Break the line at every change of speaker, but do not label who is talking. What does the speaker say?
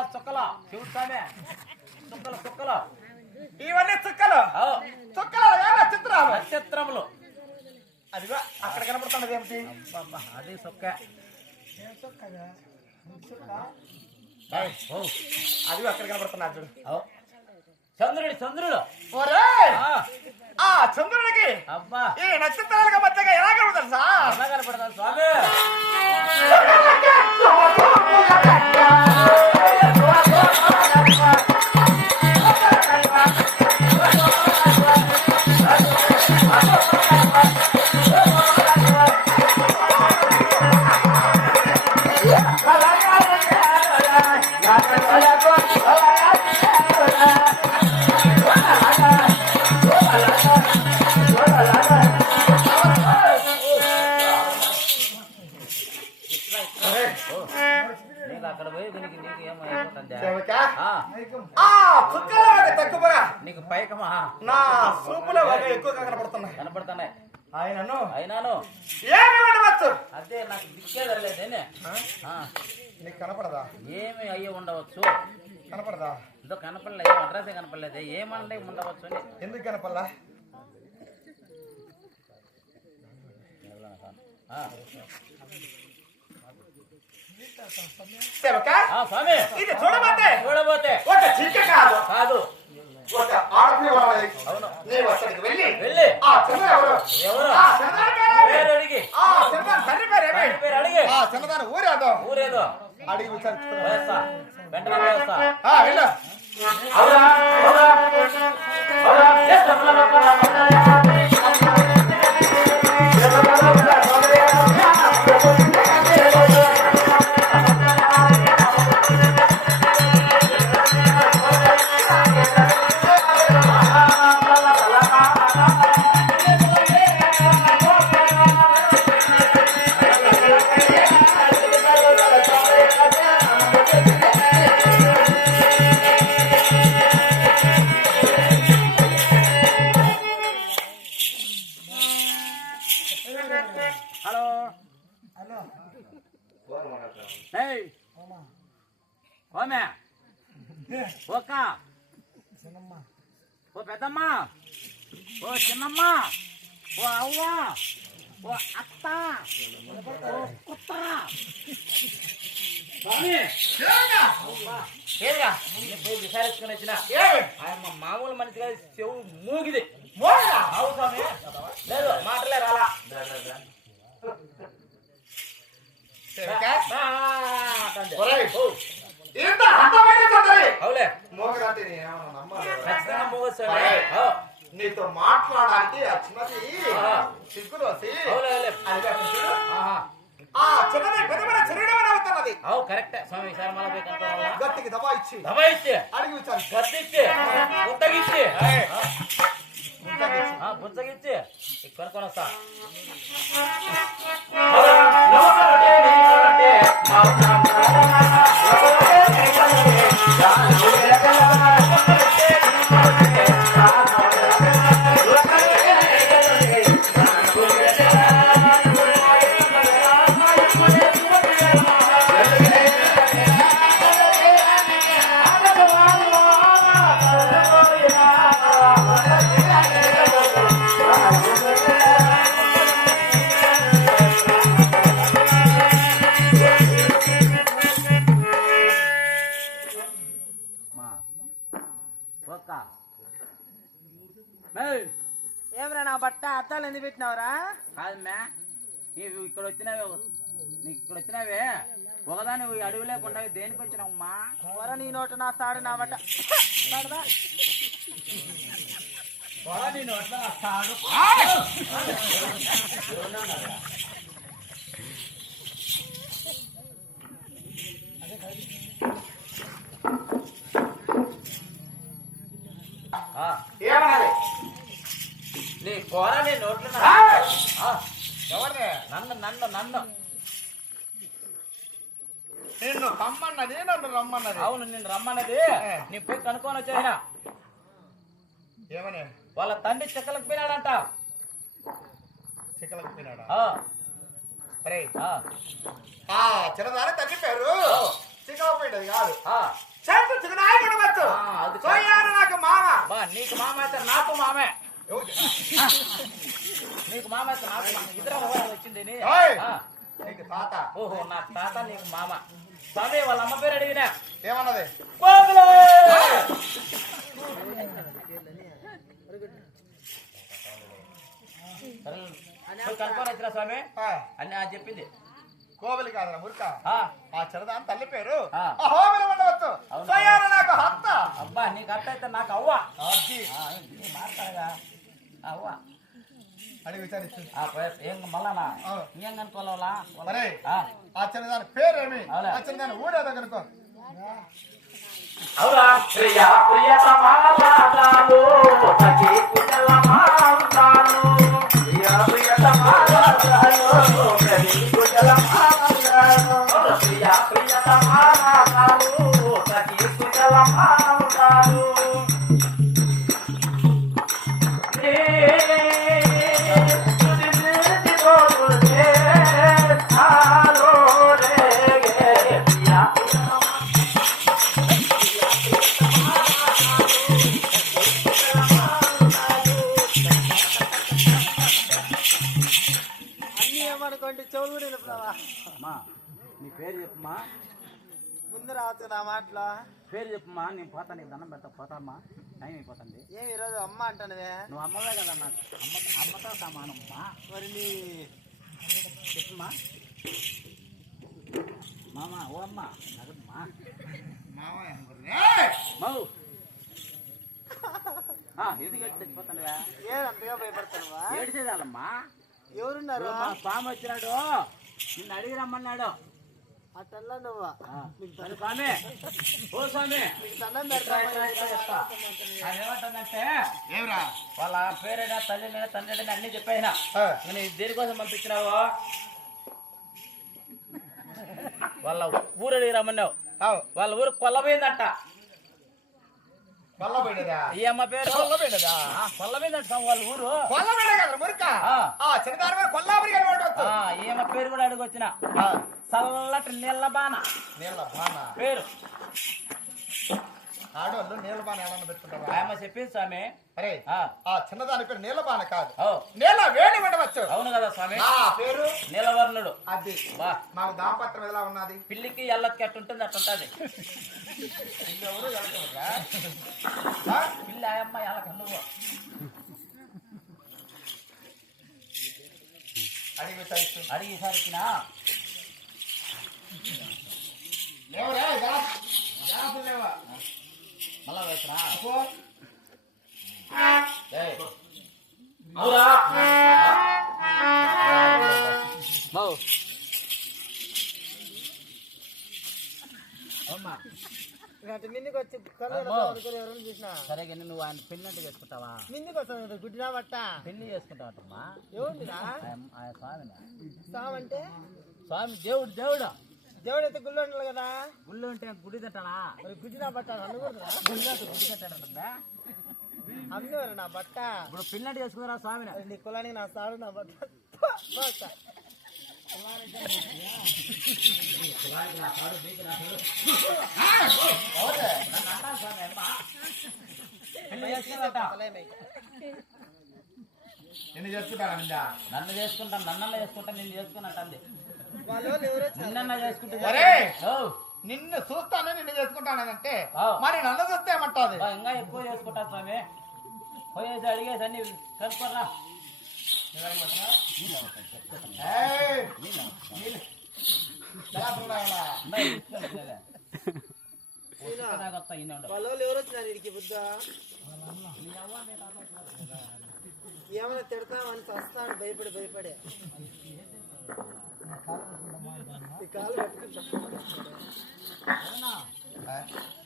చుక్కల చూస్తామే చుక్కలు చుక్కలు
ఇవన్నీ చుక్కలు చుక్కలు నక్షత్రాలు
నక్షత్రములు
అదిగో అక్కడ కనపడుతున్నది ఏమిటి
అది చుక్క
అదిగో అక్కడ కనపడుతున్నా చూడు
చంద్రుడు చంద్రుడు
ఆ చంద్రుడికి
అబ్బా
ఈ నక్షత్రాలుగా మధ్యగా ఎలా కనపడతారు సార్
ఎలా కనపడతారు స్వామి అక్కడ పోయి నీకు నీకు పైకమా
నా సూపులో ఎక్కువగా
కనపడుతున్నాయి
అయినాను
అదే నాకు దిక్కే తెలియదేనే
నీకు కనపడదా
ఏమి అయ్యి ఉండవచ్చు
కనపడదా
ఇదో కనపడలేదు అడ్రస్ కనపడలేదు ఏమంటే ఉండవచ్చు అని
ఎందుకు కనపడలా
స్వామి
ఇది చూడబోతే ఒక చిక్క
కాదు
ఒక ఆడపిల్లవాడి నీవు అక్కడికి వెళ్ళి ఆ చిన్నదాని ఊరేదో అడిగి విచారించుకున్నా వెళ్ళు
ఓ పెద్దమ్మ ఓ చిన్నమ్మ ఓ అవ్వ ఓ అత్త ఓ కుత్త విచారించుకుని వచ్చిన ఆయన మామూలు మనిషిగా చెవు మూగిది అవు స్వామి లేదు మాటలే రాలా అవులే
నీతో మాట్లాడడానికి వచ్చినది సిగ్గులు చిన్నది పెద్దమైన శరీరం అవుతున్నది
అవు కరెక్ట్ స్వామి విశాలమాల పోయి కనుకోవాలా
గట్టికి దబాయిచ్చి అడిగి విచారి
గట్టిచ్చి బుద్ధగిచ్చి బుద్ధగిచ్చి కొనుక్కొని వస్తా
ఏమరా నా బట్ట అద్దాలు ఎందుకు పెట్టినావురా
కాదు మ్యా నీవు ఇక్కడ వచ్చినావే నీకు ఇక్కడ వచ్చినావే ఒకదాని అడుగు లేకుండా దేనికి వచ్చినావమ్మా
వర నీ నోట నా సాడు నా బట్ట
నీ నోట నా సాడు
ఏమనాలి
నీ కూర నీ నోట్లో ఎవరిని నన్ను నన్ను నన్ను
నిన్ను రమ్మన్నది నన్ను రమ్మన్నది
అవును నిన్ను రమ్మన్నది నీ పోయి కనుక్కొని వచ్చాయినా
ఏమని
వాళ్ళ తండ్రి చిక్కలకు పోయినాడంట
చిక్కలకు పోయినాడా
అరే
చిన్నదాని తండ్రి పేరు చిక్కలకు పోయినది కాదు చేతు చిన్ననాయ ఉండవచ్చు
అది
సోయారు నాకు మామ
బా నీకు మామ అయితే నాకు మామే నీకు మామ అయితే నాకు మామ ఇద్దరు వచ్చింది నీ.
ఓయ్.
ఆ.
నీకు తాత
ఓహో నా తాత నీకు మామ స్వామి వాళ్ళ అమ్మ పేరు అడిగినా
ఏమన్నది
కోకిలే. నువ్వు కనుక్కొని వచ్చినా స్వామి
ఆ,
అని అది చెప్పింది
కోవలి కాదరా మురుక
ఆ.
ఆ చిన్నదాని తల్లి పేరు
ఆ.
అహోబిలం ఉండవచ్చు
అవును.
సోయారు నాకు హత్త
అబ్బా నీకు అర్థ అయితే నాకు అవ్వ
అది
నీ మాట్లాడగా అవ్వ
అడిగి విచారించు
ఏం మళ్ళానా
ఆ.
ఏం కనుక్కోవాలా
మరే
ఆ.
ఆ చిన్నదాని పేరేమి
అవునా?
ఆ చిన్నదాని ఊడేదో కనుకో
అవునా ప్రియ ప్రియతమాలాలు సఖీ కుశలమాంతాను ప్రియ ప్రియతమాలాలు సఖీ కుశలమాంతాను ప్రియ ప్రియతమాలాలు సఖీ కుశలమాంతాను
అన్ని ఏమనుకోండి చెవులు కూడా వినపడవా
అమ్మా నీ పేరు చెప్పమ్మా
ముందు రావచ్చు నా మాటలో
పేరు చెప్పమ్మా నేను పోతా నీకు దండం పెడతా పోతామ్మా టైం అయిపోతుంది
ఏమి ఈరోజు అమ్మ అంటానువే
నువ్వు అమ్మవే కదా నాకు అమ్మతో సమానమ్మా
మరి నీ
చెప్పమ్మా మామ ఓ అమ్మ అదమ్మా మౌ ఎందుకు ఏడు చచ్చిపోతానువా
ఏం అంతగా భయపడతానువా
ఏడిసేదాలమ్మా
ఎవరున్నారు
మా స్వామి వచ్చినాడు నిన్ను అడిగి రమ్మన్నాడు
అట్టల్లా నువ్వు
సరే స్వామి ఓ స్వామి
నీకు దండం పెడతా
అది ఏమంటుందంటే
ఏమిరా
వాళ్ళ పేరైనా తల్లిని తండ్రిని అన్ని చెప్పేసిన
ఆ.
నేను దేనికోసం పంపించినావు వాళ్ళ ఊరు అడిగి రమ్మన్నావు
అవు
వాళ్ళ ఊరు కొల్లబోయిందంట
కొల్లబోయినదా
ఈ అమ్మ పేరు
కొల్లబోయినదా
కొల్లబోయిందంట స్వామి వాళ్ళ ఊరు
కొల్లబోయిన కదా మురుక
ఆ.
ఆ చిన్నదాని మీద కొల్లాబరి అని ఉండవచ్చు
ఈ అమ్మ పేరు కూడా అడిగి వచ్చిన చల్లటి నీళ్ళ బాణ
నీళ్ళ బాణ
పేరు
ఆడవాళ్ళు నీళ్ళ బాణ ఏమన్నా పెట్టుకుంటారా
ఆయమ్మ చెప్పింది స్వామి
అరే
ఆ,
ఆ చిన్నదాని పేరు నీళ్ళ బాణ కాదు
ఓ,
నీళ్ళ వేణి ఉండవచ్చు
అవును కదా స్వామి
ఆ పేరు
నీలవర్ణుడు
అది
బా
మాకు దాంపత్రం ఎలా ఉన్నది
పిల్లికి ఎల్లకి అట్టుంటుంది అట్టుంటది
ఎవరు వెళ్తారా
పిల్లి ఆయమ్మ ఎల్లకి నువ్వు
అడిగి విచారిస్తు
అడిగి ఈసారికినా
లేవరా గ్యాస్ లేవా
మళ్ళా వేసినా
అప్పో
ఏయ్. అవురా మౌ అమ్మా
అటు మిందికి వచ్చి కళ్ళు
అమ్మో.
అనుకుని ఎవరైనా చూసినా
సరే కానీ నువ్వు ఆయన పెళ్లి అంటే చేసుకుంటావా
మిందికి వస్తాను గుడ్డినా బట్ట
పెళ్లి చేసుకుంటావటమ్మా
ఎవరినా
ఆయన స్వామిని
సామ్ అంటే
స్వామి దేవుడు దేవుడు
దేవుడు అయితే గుళ్ళు ఉండాలి కదా
గుళ్ళు ఉంటే గుడి తింటానా
మరి గుడ్డినా బట్ట అనకూడదురా
గుళ్ళు అంటే గుడి తింటాడంటుందా
అందరు నా బట్ట
ఇప్పుడు పెళ్ళి చేసుకున్నారా స్వామిని
మరి నీ కులానికి నా సాడు నా బట్ట బట్ట.
పెళ్లి చేసుకున్నారట
తలైమైక.
నిన్ను చేసుకుంటాను నిందా
నన్ను చేసుకుంటాను నన్నన్న చేసుకుంటాను నిన్ను చేసుకున్నట్టు
వాళ్ళు ఎవరో చాలా
నిన్న చేసుకుంటే
ఒరే!
ఓ,
నిన్ను చూస్తాను నిన్ను చేసుకుంటానంటే
ఆ.
మరి నన్ను చూస్తే ఏమంటాది
బా, ఇంకా ఎక్కువ చేసుకుంటా స్వామి పోయేసి అడిగేసి అన్ని కనుక్కోరా
ఏయ్! గ్యాస్ ఉన్నాయా?
వాళ్ళు ఎవరు వచ్చినారు ఇడికి బుద్ధ ఏమైనా తిడతామని చస్తాను భయపడే ఈ కాలు పట్టుకుంటా
ఆ?